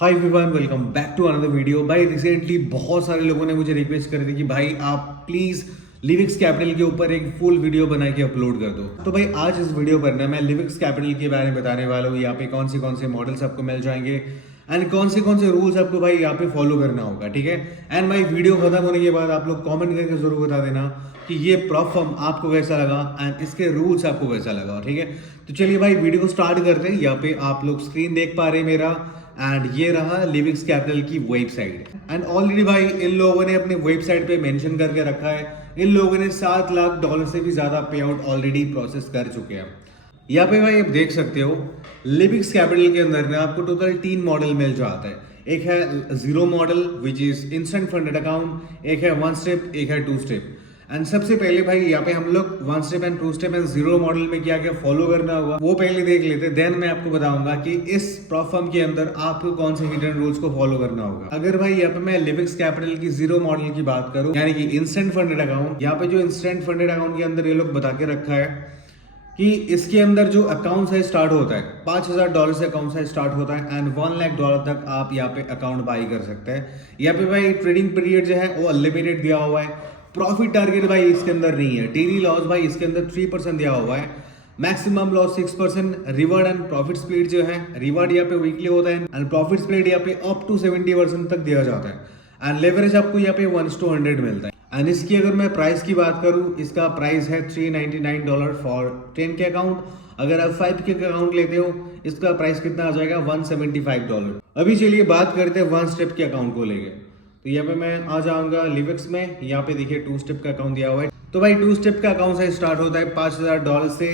Hi everyone, welcome back to another video. भाई recently बहुत सारे लोगों ने मुझे रिक्वेस्ट कर दी कि भाई आप प्लीज लिविक्स कैपिटल के ऊपर एक फुल वीडियो बना के अपलोड कर दो। तो भाई आज इस वीडियो पर ना मैं लिविक्स कैपिटल के बारे में बताने वाला हूँ। यहाँ पे कौन से मॉडल्स आपको मिल जाएंगे एंड कौन से रूल्स आपको भाई यहाँ पे फॉलो करना होगा, ठीक है। एंड भाई वीडियो खत्म होने के बाद आप लोग कॉमेंट करके जरूर बता देना कि ये प्लेटफॉर्म आपको कैसा लगा एंड इसके रूल्स आपको कैसा लगा, ठीक है। तो चलिए भाई वीडियो को स्टार्ट करते हैं। यहाँ पे आप लोग स्क्रीन देख पा रहे हैं मेरा, एंड ये रहा लिविक्स कैपिटल की वेबसाइट। एंड ऑलरेडी भाई इन लोगों ने अपने वेबसाइट पे मेंशन करके रखा है, इन लोगों ने $7 लाख से भी ज्यादा पे आउट ऑलरेडी प्रोसेस कर चुके हैं। यहाँ पे भाई आप देख सकते हो लिविक्स कैपिटल के अंदर ना आपको टोटल 3 मॉडल मिल जाता है। एक है zero model which is instant funded account, एक है 1 स्टेप, एक है 2 स्टेप। एंड सबसे पहले भाई यहाँ पे हम लोग 1 step and 2 step and zero model में क्या क्या फॉलो करना होगा वो पहले देख लेते, देन मैं आपको बताऊंगा कि इस प्लेटफॉर्म के अंदर आपको कौन से हिडन रूल्स को फॉलो करना होगा। अगर भाई यहाँ पे मैं लिविक्स कैपिटल की जीरो मॉडल की बात करूं, यानी कि इंस्टेंट फंडेड अकाउंट, यहाँ पे जो इंस्टेंट फंडेड अकाउंट के अंदर ये लोग बता के रखा है कि इसके अंदर जो अकाउंट साइज स्टार्ट होता है $5,000 से अकाउंट साइज स्टार्ट होता है एंड $1 लाख तक आप यहाँ पे अकाउंट बाई कर सकते हैं। यहाँ पे भाई ट्रेडिंग पीरियड जो है वो अनलिमिटेड दिया हुआ है। प्रॉफिट टारगेट भाई इसके अंदर नहीं है। डेली लॉस भाई इसके अंदर 3% दिया हुआ है, maximum loss 6%। Reward and profit split जो है, रिवार्ड यहाँ पे वीकली होता है एंड प्रॉफिट स्प्लिट यहाँ पे अप टू 70% तक दिया जाता है एंड लेवरेज आपको यहाँ पे 1:100 मिलता है। एंड इसकी अगर मैं प्राइस की बात करूं, इसका प्राइस है $399 फॉर 10K अकाउंट। अगर आप 5K का अकाउंट लेते हो इसका प्राइस कितना आ जाएगा, $175। अभी चलिए बात करते हैं 1 स्टेप के अकाउंट को लेके। तो यहाँ पे मैं आ जाऊंगा लिविक्स में, यहाँ पे देखिए 2 स्टेप का अकाउंट दिया हुआ है। तो भाई 2 स्टेप का अकाउंट से स्टार्ट होता है $5,000 से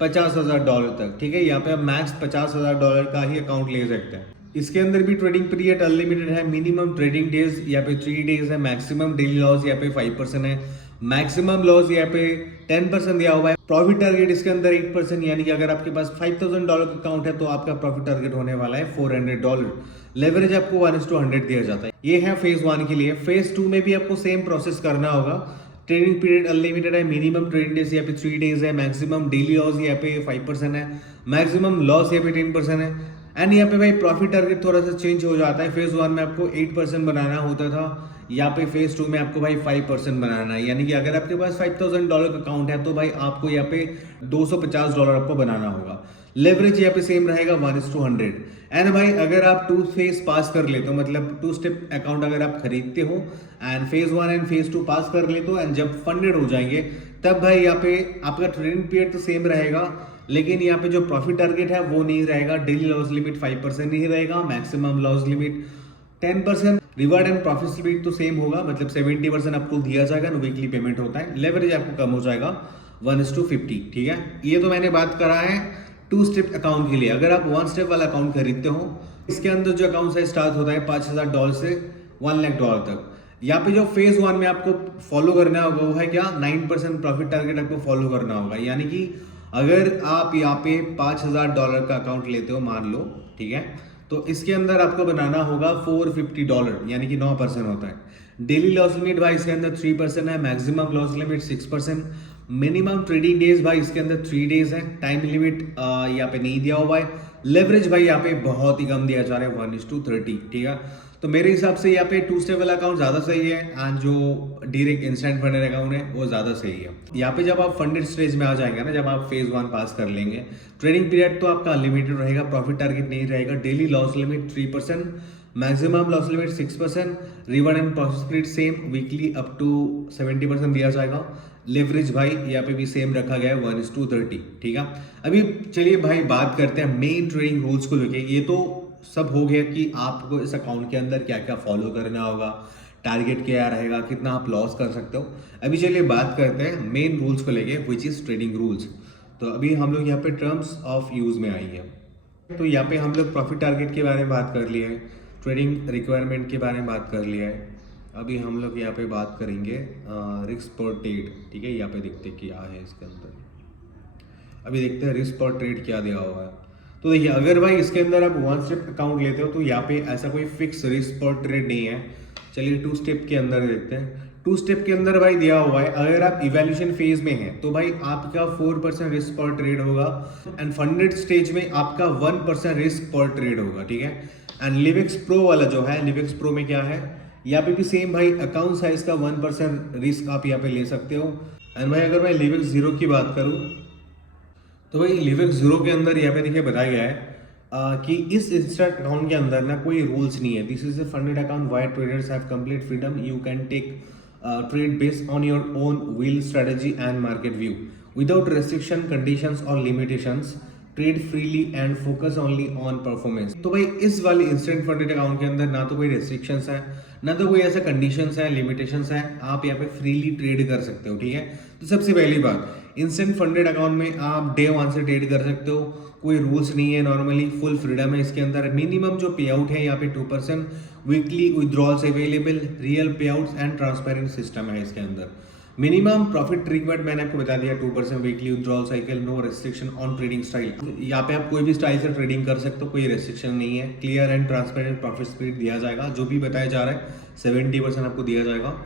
$50,000 तक, ठीक है। यहाँ पे आप मैक्स $50,000 का ही अकाउंट ले सकते हैं। इसके अंदर भी ट्रेडिंग पीरियड अनलिमिटेड है, मिनिमम ट्रेडिंग डेज यहाँ पे 3 डेज है, मैक्सिमम डेली लॉस यहाँ पे 5% है, मैक्सिमम लॉस यहाँ पे 10% दिया हुआ है। प्रॉफिट टारगेट इसके अंदर 8%, यानी कि अगर आपके पास $5,000 का अकाउंट है तो आपका प्रॉफिट टारगेट होने वाला है $400। लेवरेज आपको 1:100 दिया जाता है। ये है फेज 1 के लिए। फेज 2 में भी आपको सेम प्रोसेस करना होगा। ट्रेडिंग पीरियड अनलिमिटेड है, मिनिमम ट्रेडिंग डेज यहाँ पे 3 डेज है, मैक्सिमम डेली लॉस यहाँ पे 5% है, मैक्सिमम लॉस यहाँ पे 10% है। एंड यहाँ पे भाई प्रॉफिट टारगेट थोड़ा सा चेंज हो जाता है। फेज 1 में आपको 8% बनाना होता था, यहाँ पे फेज 2 में आपको भाई 5% बनाना है। यानी कि अगर आपके पास $5,000 का अकाउंट है तो भाई आपको यहाँ पे $250 आपको बनाना होगा। लेवरेज यहाँ पे सेम रहेगा 1:100। एंड भाई अगर आप 2 फेज पास कर लेते हो, मतलब 2 स्टेप अकाउंट अगर आप खरीदते हो एंड फेज 1 एंड फेज 2 पास कर लेते हो एंड जब फंडेड हो जाएंगे तब भाई यहाँ पे आपका ट्रेडिंग पीरियड तो सेम रहेगा, लेकिन यहाँ पे जो प्रॉफिट टारगेट है वो नहीं रहेगा। डेली लॉस लिमिट 5% नहीं रहेगा, maximum loss limit 10%। Reward and profit split तो सेम होगा, मतलब 70% आपको दिया जाएगा, वीकली पेमेंट होता है। लेवरेज आपको कम हो जाएगा 1:50, ठीक है। ये तो मैंने बात करा है 2 स्टेप अकाउंट के लिए। अगर आप 1 स्टेप वाला अकाउंट खरीदते हो, इसके अंदर जो अकाउंट साइज स्टार्ट होता है $5,000 से $1 लाख तक। यहाँ पे जो फेज 1 में आपको फॉलो करना होगा वो है क्या, 9% प्रॉफिट टारगेट आपको फॉलो करना होगा। यानी कि अगर आप यहाँ पे $5,000 का अकाउंट लेते हो मान लो, ठीक है, तो इसके अंदर आपको बनाना होगा $450, यानी कि 9% होता है। डेली लॉस लिमिट भाई इसके अंदर 3% है, maximum loss limit 6%, minimum trading days भाई इसके अंदर 3 डेज है, टाइम लिमिट यहाँ पे नहीं दिया हुआ है। लेवरेज भाई यहाँ पे बहुत ही कम दिया जा रहा है 1:30, ठीक है। तो मेरे हिसाब से यहाँ पे 2 स्टेप वाला अकाउंट ज्यादा सही है एंड जो डायरेक्ट इंस्टेंट फंडेड अकाउंट है वो ज्यादा सही है। यहाँ पे जब आप फंडेड स्टेज में आ जाएंगे ना, जब आप फेज 1 पास कर लेंगे, ट्रेडिंग पीरियड तो आपका अनलिमिटेड रहेगा, प्रॉफिट टारगेट नहीं रहेगा, daily loss limit 3%, maximum loss limit 6%, reward and profit split same, weekly up to 70% दिया जाएगा। लेवरेज भाई यहाँ पे भी सेम रखा गया है 1:30, ठीक है। अभी चलिए भाई बात करते हैं मेन ट्रेडिंग रूल्स को लेके। ये तो सब हो गया कि आपको इस अकाउंट के अंदर क्या क्या फॉलो करना होगा, टारगेट क्या रहेगा, कितना आप लॉस कर सकते हो। अभी चलिए बात करते हैं मेन रूल्स को लेके, विच इज ट्रेडिंग रूल्स। तो अभी हम लोग यहाँ पे टर्म्स ऑफ यूज में आई है। तो यहाँ पे हम लोग प्रॉफिट टारगेट के बारे में बात कर लिया है, ट्रेडिंग रिक्वायरमेंट के बारे में बात कर लिया है। अभी हम लोग यहाँ पे बात करेंगे रिस्क पर ट्रेड, ठीक है। यहाँ पे देखते क्या है इसके अंदर। अभी देखते हैं रिस्क पर ट्रेड क्या दिया हुआ है। तो देखिए अगर भाई इसके अंदर आप 1 स्टेप अकाउंट लेते हो तो यहाँ पे ऐसा कोई फिक्स रिस्क पर ट्रेड नहीं है। चलिए 2 स्टेप के अंदर देखते हैं। 2 स्टेप के अंदर भाई दिया हुआ है, अगर आप इवैल्यूएशन फेज में हैं तो भाई आपका 4% रिस्क पर ट्रेड होगा एंड फंडेड स्टेज में आपका 1% रिस्क पर ट्रेड होगा, ठीक है। एंड लिविक्स प्रो वाला जो है, लिविक्स प्रो में क्या है, यहाँ पे भी सेम भाई अकाउंट साइज का 1% रिस्क आप यहाँ पे ले सकते हो। एंड भाई अगर मैं लिविक्स जीरो की बात करूँ तो भाई लिविक्स जीरो के अंदर यहाँ पे देखिए बताया गया है कि इस इंस्टेंट अकाउंट के अंदर ना कोई रूल्स नहीं है। This is a funded account where traders have complete freedom, you can take trade based on your own will, strategy and market view without restriction, conditions और limitations, trade freely and focus only on performance. तो भाई इस वाले instant funded account के अंदर ना तो कोई रेस्ट्रिक्शंस है, ना तो कोई ऐसा कंडीशंस है, लिमिटेशंस है, आप यहाँ पे फ्रीली ट्रेड कर सकते हो। ठीक है, तो सबसे पहली बात, इंस्टेंट फंडेड अकाउंट में आप डे वन से ट्रेड कर सकते हो, कोई रूल्स नहीं है, नॉर्मली फुल फ्रीडम है इसके अंदर। मिनिमम जो पे आउट है यहाँ पे 2%, वीकली विड्रॉल्स अवेलेबल, रियल पे आउट्स एंड ट्रांसपेरेंट सिस्टम है इसके अंदर। मिनिमम प्रॉफिट रिक्वायर्ड मैंने आपको बता दिया 2% weekly withdrawal cycle, no restriction on trading style. यहाँ पे आप कोई भी स्टाइल से ट्रेडिंग कर सकते हो, कोई रेस्ट्रिक्शन नहीं है। Clear and transparent profit split दिया जाएगा, जो भी बताया जा रहा है 70% आपको दिया जाएगा।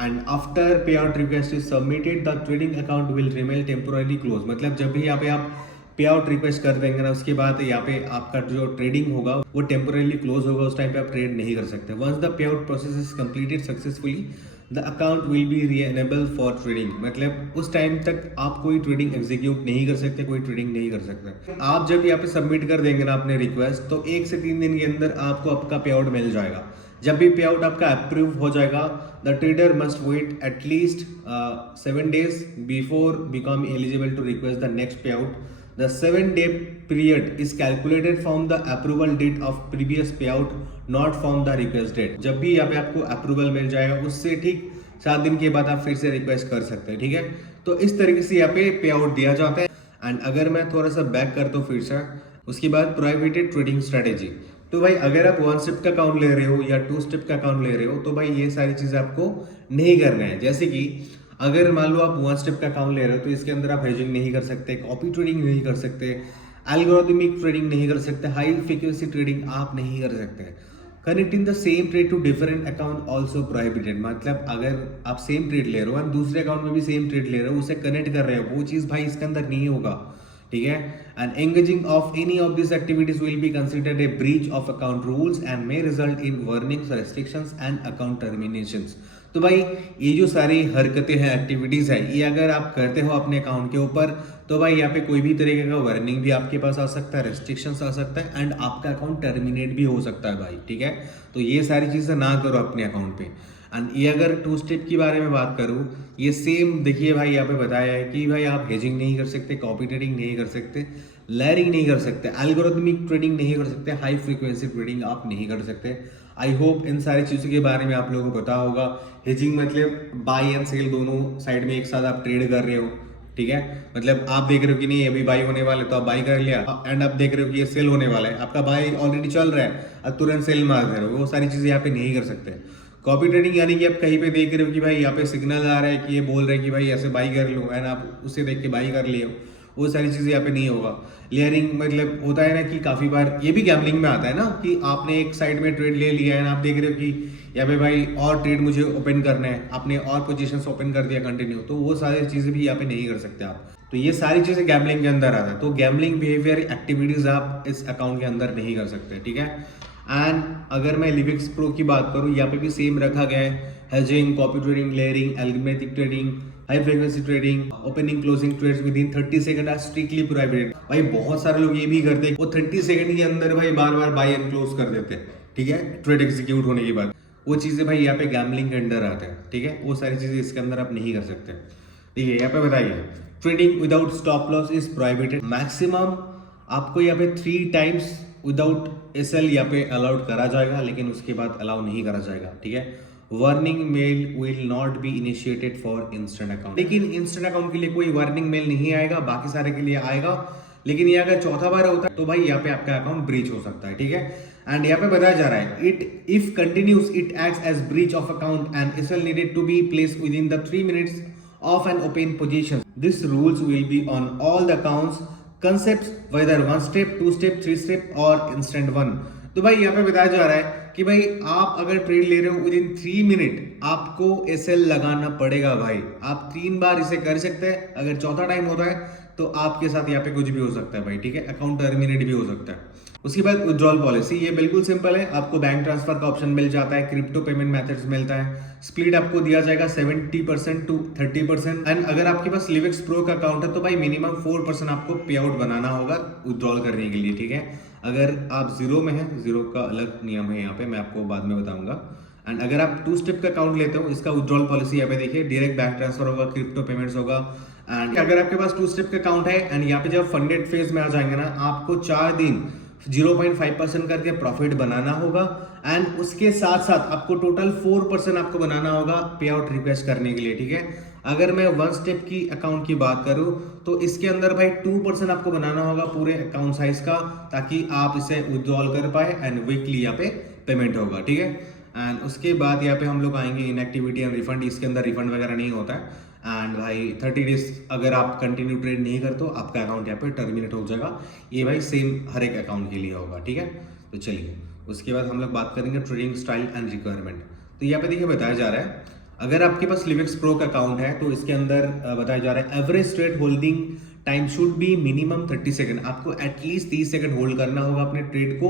एंड आफ्टर पे out request is submitted the trading account will remain temporarily close. मतलब जब भी यहाँ पे आप पे आउट रिक्वेस्ट कर देंगे ना, उसके बाद यहाँ पे आपका जो ट्रेडिंग होगा वो टेम्पोरली क्लोज होगा, उस टाइम पे आप ट्रेड नहीं कर सकते। Once the pay out process is completed successfully the account will be reenable for trading. मतलब उस टाइम तक आप कोई ट्रेडिंग एग्जीक्यूट नहीं कर सकते, कोई ट्रेडिंग नहीं कर सकते। आप जब यहाँ पे सबमिट कर देंगे ना अपने रिक्वेस्ट, तो 1 से 3 दिन के अंदर आपको आपका पे आउट मिल जाएगा। जब भी पे आउट आपका अप्रूव हो जाएगा, the trader must wait at least 7 days before become eligible to request the next payout. The 7-day period is calculated from the approval date of previous payout, not from the request date। जब भी यहाँ पे आपको approval मिल जाएगा, उससे ठीक 7 दिन के बाद आप फिर से रिक्वेस्ट कर सकते हैं। ठीक है, तो इस तरीके से यहाँ पे पे आउट दिया जाता है। एंड अगर मैं थोड़ा सा बैक करता हूँ फिर से, उसके बाद प्रोहिबिटेड ट्रेडिंग स्ट्रेटेजी। तो भाई अगर आप 1 स्टेप का अकाउंट ले रहे हो या 2 स्टेप का अकाउंट ले रहे हो, तो भाई ये सारी चीज़ें आपको नहीं करना है। जैसे कि अगर मान लो आप 1 स्टेप का अकाउंट ले रहे हो, तो इसके अंदर आप हेजिंग नहीं कर सकते, कॉपी ट्रेडिंग नहीं कर सकते, एल्गोरिथमिक ट्रेडिंग नहीं कर सकते, हाई फ्रीक्वेंसी ट्रेडिंग आप नहीं कर सकते। Connecting the same trade to different account also prohibited. मतलब अगर आप सेम ट्रेड ले रहे हो और दूसरे अकाउंट में भी सेम ट्रेड ले रहे हो, उसे कनेक्ट कर रहे हो, वो चीज़ भाई इसके अंदर नहीं होगा। ठीक है, and engaging of any of this activities will be considered a breach of account rules and may result in warnings, restrictions and account terminations. तो भाई ये जो सारी हरकतें हैं, एक्टिविटीज है, ये अगर आप करते हो अपने अकाउंट के ऊपर, तो भाई यहाँ पे कोई भी तरीके का वार्निंग भी आपके पास आ सकता है, रेस्ट्रिक्शंस आ सकता है एंड आपका अकाउंट टर्मिनेट भी हो सकता है भाई। ठीक है, तो ये सारी चीज़ें ना करो अपने अकाउंट पे। एंड ये अगर 2 स्टेप की बारे में बात करूँ, ये सेम देखिए भाई यहाँ पे बताया है कि भाई आप हेजिंग नहीं कर सकते, कॉपी ट्रेडिंग नहीं कर सकते, लेयरिंग नहीं कर सकते, एल्गोरिथमिक ट्रेडिंग नहीं कर सकते, हाई फ्रीक्वेंसी ट्रेडिंग आप नहीं कर सकते। आई होप इन सारी चीज़ों के बारे में आप लोगों को पता होगा। हेजिंग मतलब बाई एंड सेल दोनों साइड में एक साथ आप ट्रेड कर रहे हो। ठीक है, मतलब आप देख रहे हो कि नहीं अभी बाई होने वाला है, तो आप बाई कर लिया, एंड आप देख रहे हो कि ये सेल होने वाला है, आपका बाई ऑलरेडी चल रहा है, अब तुरंत सेल मार दे रहे हो, वो सारी चीज़ें यहाँ पे नहीं कर सकते। कॉपी ट्रेडिंग यानी कि आप कहीं पे देख रहे हो कि भाई यहाँ पे सिग्नल आ रहा है कि ये बोल रहे हैं कि भाई ऐसे बाई कर लो, एंड आप उसे देख के बाई कर लियो, वो सारी चीज़ें यहाँ पे नहीं होगा। लेयरिंग मतलब होता है ना कि काफ़ी बार ये भी गैम्बलिंग में आता है ना, कि आपने एक साइड में ट्रेड ले लिया है, आप देख रहे हो कि यहाँ पे भाई और ट्रेड मुझे ओपन करना है, आपने और पोजीशंस ओपन कर दिया कंटिन्यू, तो वो सारी चीज़ें भी यहाँ पे नहीं कर सकते आप। तो ये सारी चीज़ें गैम्बलिंग के अंदर आता है। तो गैम्बलिंग बिहेवियर एक्टिविटीज़ आप इस अकाउंट के अंदर नहीं कर सकते। ठीक है, एंड अगर मैं लिविक्स प्रो की बात करूँ, यहाँ पे भी सेम रखा गया है, hedging, copy trading, layering, algorithmic trading, high frequency trading, opening closing trades within 30 second are strictly prohibited. भाई बहुत सारे लोग ये भी करते हैं, वो 30 सेकंड के अंदर भाई बार बार बाय एंड क्लोज कर देते हैं। ठीक है, ट्रेड एग्जीक्यूट होने के बाद वो चीज़ें भाई यहाँ पे गैम्बलिंग के अंडर आते हैं। ठीक है, वो सारी चीज़ें इसके अंदर आप नहीं कर सकते। ठीक है, यहाँ पे बताइए, trading without stop loss is prohibited. Maximum आपको यहाँ पे 3 times विदाउट एसएल यहाँ पे अलाउड करा जाएगा, लेकिन उसके बाद अलाउ नहीं करा जाएगा। ठीक है, warning mail will not be initiated for instant account. लेकिन इंस्टेंट अकाउंट के लिए कोई वार्निंग मेल नहीं आएगा, बाकी सारे के लिए आएगा। लेकिन ये अगर चौथा बार होता है तो भाई यहाँ पे आपका अकाउंट ब्रीच हो सकता है। ठीक है, एंड यहाँ पे बताया जा रहा है, it if continues it acts as breach of account and SL needed to be placed within the 3 minutes of an open position. This rules will be on all the accounts concepts, whether 1 step, 2 step, 3 step or instant 1। तो भाई यहाँ पे बताया जा रहा है कि भाई आप अगर ट्रेड ले रहे हो विद इन 3 minute आपको एसएल लगाना पड़ेगा। भाई आप 3 बार इसे कर सकते हैं, अगर चौथा टाइम होता है तो आपके साथ यहाँ पे कुछ भी हो सकता है भाई। ठीक है, अकाउंट टर्मिनेट भी हो सकता है। उसके बाद विड्रॉल पॉलिसी, ये बिल्कुल सिंपल है, आपको बैंक ट्रांसफर का ऑप्शन मिल जाता है, क्रिप्टो पेमेंट मेथड्स मिलता है, स्प्लिट आपको दिया जाएगा 70% टू 30%। एंड अगर आपके पास लिविक्स प्रो का अकाउंट है तो भाई मिनिमम 4% आपको पे आउट बनाना होगा विड्रॉल करने के लिए, ठीक है। अगर आप जीरो में हैं, जीरो का अलग नियम है यहाँ पे, मैं आपको बाद में बताऊंगा। एंड अगर आप 2 स्टेप का अकाउंट लेते हो, इसका विड्रॉल पॉलिसी यहाँ पे देखिए, डायरेक्ट बैंक ट्रांसफर होगा, क्रिप्टो पेमेंट्स होगा। एंड अगर आपके पास 2 स्टेप का अकाउंट है एंड यहाँ पे जब फंडेड फेज में आ जाएंगे ना, आपको 4 दिन 0.5% करके प्रॉफिट बनाना होगा। एंड उसके साथ साथ आपको टोटल 4% आपको बनाना होगा पे आउट रिक्वेस्ट करने के लिए, ठीक है। अगर मैं 1 स्टेप की अकाउंट की बात करूं तो इसके अंदर भाई 2% आपको बनाना होगा पूरे अकाउंट साइज का, ताकि आप इसे विड्रॉल कर पाए एंड वीकली यहाँ पे पेमेंट होगा, ठीक है। एंड उसके बाद यहाँ पे हम लोग आएंगे इनएक्टिविटी एंड रिफंड, इसके अंदर रिफंड वगैरह नहीं होता है। एंड भाई 30 डेज अगर आप कंटिन्यू ट्रेड नहीं करते तो आपका अकाउंट यहाँ पे टर्मिनेट हो जाएगा। ये भाई सेम हर एक अकाउंट के लिए होगा, ठीक है। तो चलिए उसके बाद हम लोग बात करेंगे ट्रेडिंग स्टाइल एंड रिक्वायरमेंट। तो यहाँ पे देखिए बताया जा रहा है, अगर आपके पास लिविक्स प्रो का अकाउंट है तो इसके अंदर बताया जा रहा है average trade holding time should be minimum 30 second. आपको एटलीस्ट 30 सेकंड होल्ड करना होगा अपने ट्रेड को।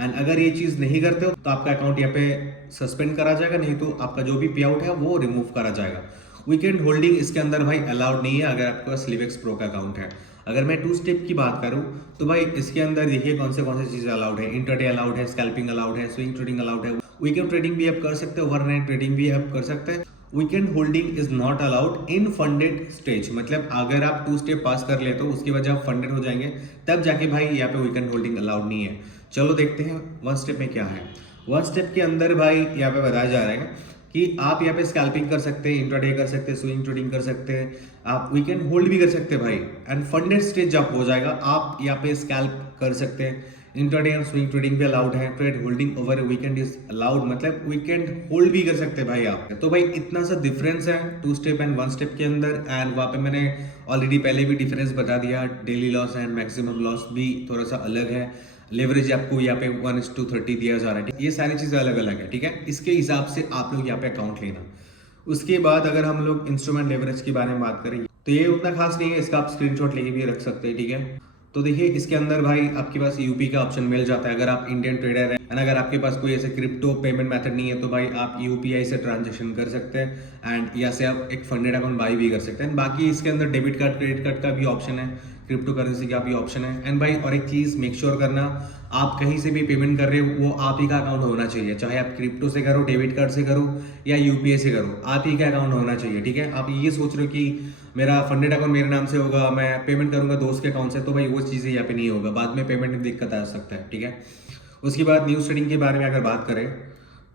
एंड अगर ये चीज नहीं करते हो तो आपका अकाउंट यहाँ पे सस्पेंड करा जाएगा, नहीं तो आपका जो भी पे आउट है वो रिमूव करा जाएगा। वीकेंड होल्डिंग इसके अंदर भाई अलाउड नहीं है अगर आपके पास लिविक्स प्रो का अकाउंट है। अगर मैं 2 स्टेप की बात करूं तो भाई इसके अंदर देखिए कौन से चीजें अलाउड है। इंटरडे अलाउड है, स्कैल्पिंग अलाउड है, स्विंग ट्रेडिंग अलाउड है, वीकेंड ट्रेडिंग भी आप कर सकते हो, ओवरनाइट ट्रेडिंग भी आप कर सकते हैं। Weekend holding is not allowed in funded stage, मतलब अगर आप 2 स्टेप पास कर लेते हो उसके बाद जब फंडेड हो जाएंगे तब जाके भाई यहाँ पे वीकेंड होल्डिंग अलाउड नहीं है। चलो देखते हैं 1 स्टेप में क्या है। 1 स्टेप के अंदर भाई यहाँ पे बताया जा रहा है कि आप यहाँ पे स्कैल्पिंग कर सकते हैं, इंट्राडे कर सकते हैं, स्विंग ट्रेडिंग कर सकते हैं, आप वीकेंड होल्ड भी कर सकते हैं भाई। एंड फंडेड स्टेज जब हो जाएगा आप यहाँ पे स्कैल्प कर सकते हैं। इंट्राडे और स्विंग ट्रेडिंग भी अलाउड है, trade holding over weekend is allowed, मतलब वीकेंड होल्ड भी कर सकते हैं भाई आप। तो भाई इतना सा डिफरेंस है 2 स्टेप एंड 1 स्टेप के अंदर। एंड वहाँ पे मैंने ऑलरेडी पहले भी डिफरेंस बता दिया, daily loss and maximum loss भी थोड़ा सा अलग है। लेवरेज आपको यहाँ पे 1:30 दिया जा रहा है, ये सारी चीजें अलग अलग है, ठीक है। इसके हिसाब से आप लोग यहाँ पे अकाउंट लेना। उसके बाद अगर हम लोग इंस्ट्रूमेंट लेवरेज के बारे में बात करें तो ये उतना खास नहीं है, इसका आप स्क्रीनशॉट लेके भी रख सकते हैं, ठीक है। तो देखिए इसके अंदर भाई आपके पास यूपी का ऑप्शन मिल जाता है अगर आप इंडियन ट्रेडर हैं। एंड अगर आपके पास कोई ऐसे क्रिप्टो पेमेंट मेथड नहीं है तो भाई आप यूपीआई से ट्रांजेक्शन कर सकते हैं एंड या से आप एक फंडेड अकाउंट बाई भी कर सकते हैं। बाकी इसके अंदर डेबिट कार्ड क्रेडिट कार्ड का भी ऑप्शन है, क्रिप्टो करेंसी का भी ऑप्शन है। एंड भाई और एक चीज मेक श्योर करना, आप कहीं से भी पेमेंट कर रहे हो वो आप ही का अकाउंट होना चाहिए, चाहे आप क्रिप्टो से करो, डेबिट कार्ड से करो या यूपीआई से करो, आप ही का अकाउंट होना चाहिए, ठीक है। आप ये सोच रहे हो कि मेरा फंडेड अकाउंट मेरे नाम से होगा, मैं पेमेंट करूंगा दोस्त के अकाउंट से, तो भाई वो चीज़ें यहाँ पे नहीं होगा, बाद में पेमेंट में दिक्कत आ सकता है, ठीक है। उसके बाद न्यूज़ ट्रेडिंग के बारे में अगर बात करें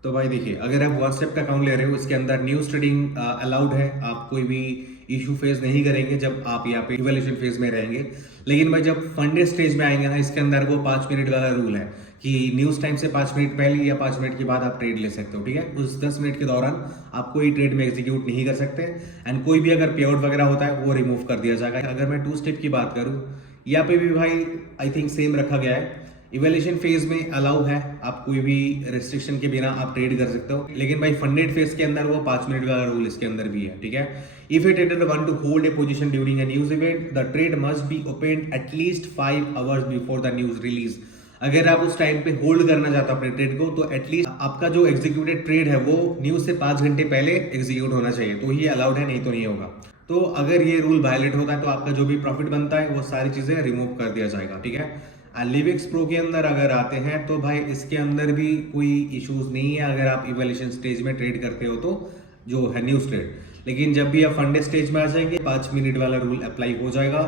तो भाई देखिए अगर आप 1 स्टेप का अकाउंट ले रहे हो इसके अंदर न्यूज़ ट्रेडिंग अलाउड है, आप कोई भी इशू फेस नहीं करेंगे जब आप यहाँ पे इवैल्यूएशन फेज में रहेंगे। लेकिन भाई जब फंडेड स्टेज में आएंगे ना, इसके अंदर वो 5 मिनट वाला रूल है कि न्यूज टाइम से 5 मिनट पहले या 5 मिनट के बाद आप ट्रेड ले सकते हो, ठीक है। उस 10 मिनट के दौरान आप कोई ट्रेड में एग्जीक्यूट नहीं कर सकते एंड कोई भी अगर पे आउट वगैरह होता है वो रिमूव कर दिया जाएगा। अगर मैं 2 स्टेप की बात करूँ यहाँ पे भी भाई आई थिंक सेम रखा गया है। इवैल्यूएशन फेज में अलाउ है, आप कोई भी रेस्ट्रिक्शन के बिना आप ट्रेड कर सकते हो, लेकिन भाई फंडेड फेज के अंदर वो 5 मिनट वाला रूल इसके अंदर भी है, ठीक है। If a trader want to hold a position during a news event the trade must be opened at least 5 hours before the news release. अगर आप उस टाइम पे होल्ड करना चाहते हो अपने ट्रेड को तो एटलीस्ट आपका जो एग्जीक्यूटेड ट्रेड है वो न्यूज से 5 घंटे पहले एग्जीक्यूट होना चाहिए, तो ही अलाउड है, नहीं तो नहीं होगा। तो अगर ये रूल वायलेट होता है तो आपका जो भी प्रॉफिट बनता है वो सारी चीजें रिमूव कर दिया जाएगा, ठीक है। लिविक्स प्रो के अंदर अगर आते हैं तो भाई इसके अंदर भी कोई इश्यूज नहीं है अगर आप इवैल्यूएशन स्टेज में ट्रेड करते हो तो जो है न्यूज ट्रेड। लेकिन जब भी आप फंडेड स्टेज में आ जाएंगे 5 मिनट वाला रूल अप्लाई हो जाएगा।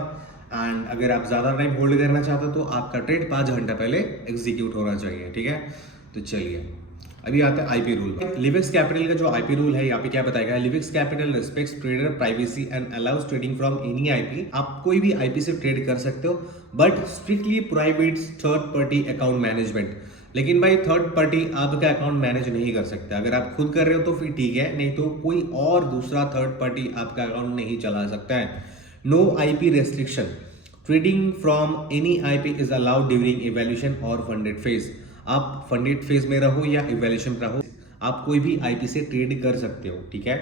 एंड अगर आप ज़्यादा टाइम होल्ड करना चाहते हो तो आपका ट्रेड 5 घंटा पहले एग्जीक्यूट होना चाहिए, ठीक है। तो चलिए अभी आता है आईपी रूल। लिविक्स कैपिटल का जो आईपी रूल है यहाँ पे क्या बताएगा, Livix capital respects trader privacy and allows trading from any IP. आप कोई भी आईपी से ट्रेड कर सकते हो but strictly prohibits third party account management. लेकिन भाई थर्ड पार्टी आपका अकाउंट मैनेज नहीं कर सकता। अगर आप खुद कर रहे हो तो फिर ठीक है, नहीं तो कोई और दूसरा थर्ड पार्टी आपका अकाउंट नहीं चला सकता है। No IP restriction, trading from any IP is allowed during evaluation और फंडेड फेज। आप फंडेड फेज में रहो या इवैल्यूएशन में रहो, आप कोई भी आईपी से ट्रेड कर सकते हो, ठीक है।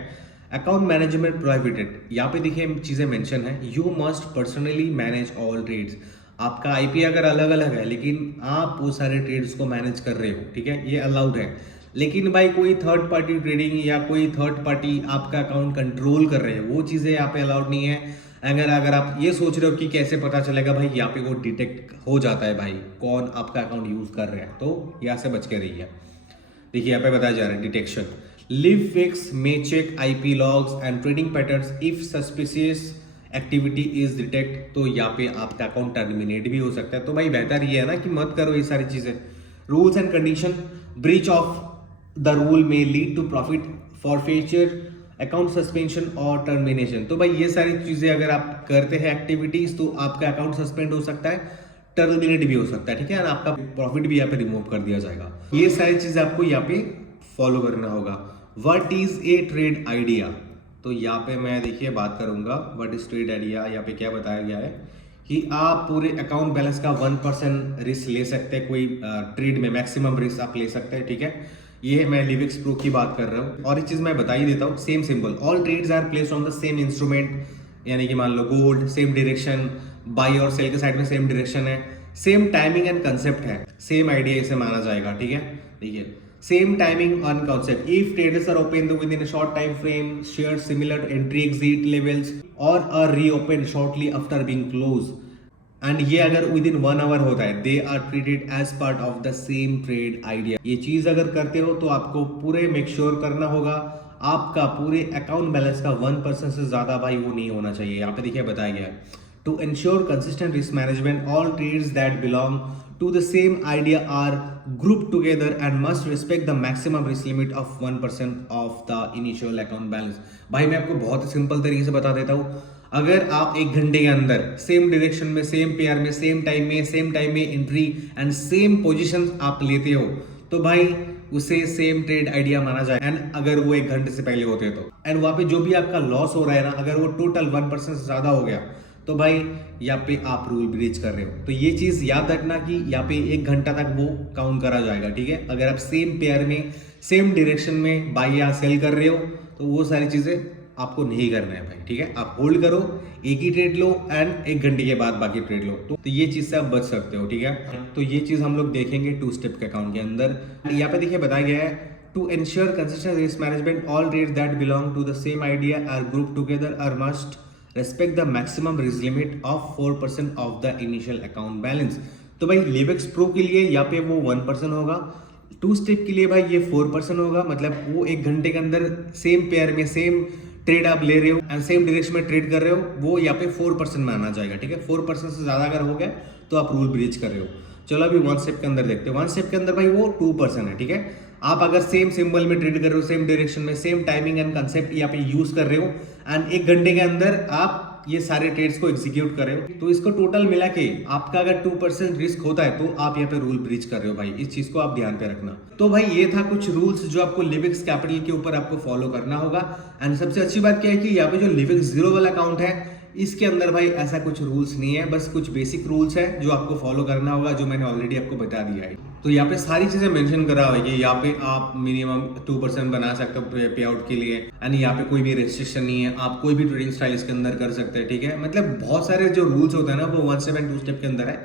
अकाउंट मैनेजमेंट प्रोहिबिटेड, यहाँ पे देखिए चीजें मेंशन है, you must personally manage all trades. आपका आईपी अगर अलग अलग है लेकिन आप वो सारे ट्रेड्स को मैनेज कर रहे हो, ठीक है, ये अलाउड है। लेकिन भाई कोई थर्ड पार्टी ट्रेडिंग या कोई थर्ड पार्टी आपका अकाउंट कंट्रोल कर रहे हैं, वो चीज़ें यहाँ पे अलाउड नहीं है। अगर आप ये सोच रहे हो कि कैसे पता चलेगा, भाई यहाँ पे वो डिटेक्ट हो जाता है भाई कौन आपका अकाउंट यूज़ कर रहे हैं, तो यहाँ से बच के रहिए। देखिए यहाँ पे बताया जा रहा है डिटेक्शन, लिवफिक्स में check IP logs and trading patterns if suspicious activity is detect, तो यहाँ पे आपका अकाउंट टर्मिनेट भी हो सकता है। तो भाई बेहतर ये है ना कि मत करो ये सारी चीज़ें। Rules and condition, breach of the rule में lead to profit forfeiture, account suspension और टर्मिनेशन। तो भाई ये सारी चीज़ें अगर आप करते हैं एक्टिविटीज़, तो आपका अकाउंट सस्पेंड हो सकता है, टर्मिनेट भी हो सकता है, ठीक है, और आपका प्रॉफिट भी यहाँ पे रिमूव कर दिया जाएगा। ये सारी चीज़ें आपको यहाँ पे फॉलो करना होगा। What is a trade idea, तो यहाँ पे मैं देखिए बात करूंगा व्हाट इज ट्रेड आइडिया। यहाँ पे क्या बताया गया है कि आप पूरे अकाउंट बैलेंस का 1% रिस्क ले सकते हैं, कोई ट्रेड में मैक्सिमम रिस्क आप ले सकते हैं, ठीक है। ये मैं लिविक्स प्रो की बात कर रहा हूँ। और एक चीज़ मैं बता ही देता हूँ, same symbol, all trades are placed on the same instrument, यानी कि मान लो गोल्ड, सेम डायरेक्शन, बाई और सेल के साइड में सेम डायरेक्शन है, सेम टाइमिंग एंड कंसेप्ट है, सेम आइडिया इसे माना जाएगा, ठीक है। देखिए same timing and concept, if traders are opened within a short time frame, share similar entry exit levels or are reopened shortly after being closed, and ये अगर within 1 hour होता है, they are treated as part of the same trade idea। ये चीज अगर करते हो तो आपको पूरे मेक श्योर करना होगा आपका पूरे अकाउंट बैलेंस का 1% से ज्यादा भाई वो नहीं होना चाहिए। यहाँ पे देखिए बताया गया है, to ensure consistent risk management, all trades that belong to the same idea are grouped together and must respect the maximum risk limit of 1% of the initial account balance। भाई मैं आपको बहुत ही सिंपल तरीके से बता देता हूँ, अगर आप 1 घंटे के अंदर सेम डायरेक्शन में, सेम पेयर में, सेम टाइम में एंट्री एंड सेम पोजीशन आप लेते हो, तो भाई उसे सेम ट्रेड आइडिया माना जाए। एंड अगर वो 1 घंटे से पहले होते हैं तो, एंड वहां पे जो भी आपका लॉस हो रहा है ना, अगर वो टोटल 1% से ज्यादा हो गया, तो भाई यहाँ पे आप रूल ब्रीच कर रहे हो। तो ये चीज याद रखना कि यहाँ पे 1 घंटा तक वो काउंट करा जाएगा, ठीक है। अगर आप सेम पेयर में, सेम डायरेक्शन में बाई या सेल कर रहे हो, तो वो सारी चीजें आपको नहीं करना है भाई, ठीक है। आप होल्ड करो, एक ही ट्रेड लो एंड 1 घंटे के बाद बाकी ट्रेड लो, तो ये चीज से आप बच सकते हो, ठीक है। तो ये चीज हम लोग देखेंगे 2 स्टेप के अकाउंट के अंदर। यहाँ पे देखिए बताया गया है, to ensure consistent risk management, all trades that belong to the same idea are grouped together or must respect the maximum risk limit of 4% of the initial account balance। तो भाई लिविक्स प्रो के लिए यहाँ पे वो 1% होगा, 2 स्टेप के लिए भाई ये 4% होगा। मतलब वो 1 घंटे के अंदर सेम पेयर में सेम ट्रेड आप ले रहे हो एंड सेम डायरेक्शन में ट्रेड कर रहे हो, वो यहाँ पे 4% माना जाएगा, ठीक है। 4% से ज्यादा अगर हो गया तो आप रूल ब्रीच कर रहे हो। चलो अभी 1 स्टेप के अंदर देखते हैं। 1 स्टेप के अंदर भाई वो 2% है, ठीक है। आप अगर सेम सिंबल में ट्रेड कर रहे हो, सेम डायरेक्शन में, सेम टाइमिंग एंड कंसेप्ट यहाँ पे यूज कर रहे हो एंड 1 घंटे के अंदर आप ये सारे ट्रेड्स को एग्जीक्यूट कर रहे हो, तो इसको टोटल मिला के आपका अगर 2% रिस्क होता है तो आप यहाँ पे रूल ब्रीच कर रहे हो भाई। इस चीज को आप ध्यान पे रखना। तो भाई ये था कुछ रूल्स जो आपको लिविक्स कैपिटल के ऊपर आपको फॉलो करना होगा। एंड सबसे अच्छी बात क्या है कि यहाँ पे जो लिविक्स जीरो वाला अकाउंट है, इसके अंदर भाई ऐसा कुछ रूल्स नहीं है, बस कुछ बेसिक रूल्स है जो आपको फॉलो करना होगा, जो मैंने ऑलरेडी आपको बता दिया है। तो यहाँ पे सारी चीजें मेंशन करा हुआ है कि यहाँ पे आप मिनिमम 2% बना सकते हो पे आउट के लिए, एंड यहाँ पे कोई भी रेस्ट्रिक्शन नहीं है, आप कोई भी ट्रेडिंग स्टाइल इसके अंदर कर सकते हैं, ठीक है। मतलब बहुत सारे जो रूल्स होते हैं ना वो 1 स्टेप एंड 2 स्टेप के अंदर है।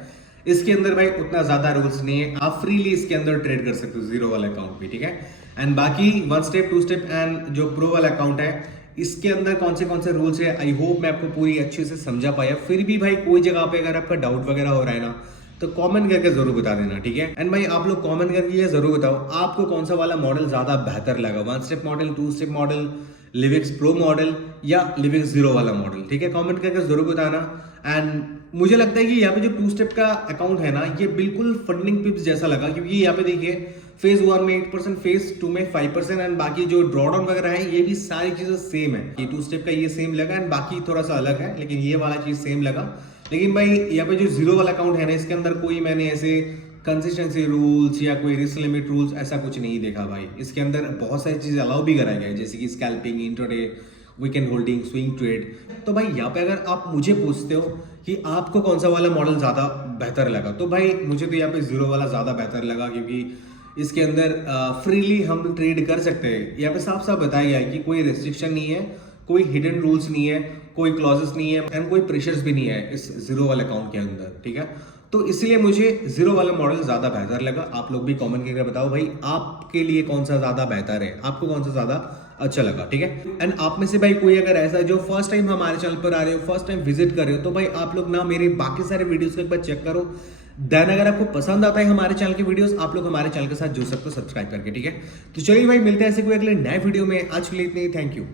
इसके अंदर भाई उतना ज्यादा रूल्स नहीं है, आप फ्रीली इसके अंदर ट्रेड कर सकते हो जीरो वाला अकाउंट भी, ठीक है। एंड बाकी 1 स्टेप 2 स्टेप एंड जो प्रो वाला अकाउंट है, इसके अंदर कौन से रूल्स है, आई होप मैं आपको पूरी अच्छे से समझा पाया। फिर भी भाई कोई जगह पे अगर आपका डाउट वगैरह हो रहा है ना, तो कमेंट करके जरूर बता देना, ठीक है। एंड भाई आप लोग कमेंट करके ये जरूर बताओ आपको कौन सा वाला मॉडल ज्यादा बेहतर लगा, 1 step model, 2 step model, Livix pro model या लिविक्स जीरो वाला मॉडल, ठीक है। कमेंट करके जरूर बताना। एंड मुझे लगता है कि यहाँ पे जो 2 स्टेप का अकाउंट है ना, ये बिल्कुल फंडिंग पिप्स जैसा लगा, क्योंकि यहाँ पे देखिए फेज 1 में 8%, फेज 2 में 5% एंड बाकी जो ड्रॉडाउन वगैरह है ये भी सारी चीजें सेम है। ये 2 स्टेप का ये सेम लगा एंड बाकी थोड़ा सा अलग है, लेकिन ये वाला चीज सेम लगा। लेकिन भाई यहाँ पे जो जीरो वाला अकाउंट है ना, इसके अंदर कोई मैंने ऐसे कंसिस्टेंसी रूल्स या कोई रिस्क लिमिट रूल्स ऐसा कुछ नहीं देखा भाई। इसके अंदर बहुत सारी चीजें अलाउ भी कराई गई, जैसे कि scalping, intraday, weekend holding, swing trade. तो भाई यहाँ पे अगर आप मुझे पूछते हो कि आपको कौन सा वाला मॉडल ज्यादा बेहतर लगा, तो भाई मुझे तो यहाँ पे जीरो वाला ज्यादा बेहतर लगा, क्योंकि इसके अंदर फ्रीली हम ट्रेड कर सकते हैं। यहाँ पे साफ साफ बताया गया है कि कोई रेस्ट्रिक्शन नहीं है, कोई हिडन रूल्स नहीं है, कोई क्लॉजेस नहीं है एंड कोई प्रेशर्स भी नहीं है इस जीरो वाले अकाउंट के अंदर, ठीक है। तो इसलिए मुझे जीरो वाला मॉडल ज्यादा बेहतर लगा। आप लोग भी कमेंट करके बताओ भाई आपके लिए कौन सा ज्यादा बेहतर है, आपको कौन सा ज्यादा अच्छा लगा, ठीक है। एंड आप में से भाई कोई अगर ऐसा है जो फर्स्ट टाइम हमारे चैनल पर आ रहे हो, फर्स्ट टाइम विजिट कर रहे हो, तो भाई आप लोग ना मेरे बाकी सारे वीडियोस को एक बार चेक करो। देन अगर आपको पसंद आता है हमारे चैनल के वीडियोस, आप लोग हमारे चैनल के साथ जुड़ सकते हो सब्सक्राइब करके, ठीक है। तो चलिए भाई मिलते हैं ऐसे कोई अगले नए वीडियो में। आज के लिए इतने ही, थैंक यू।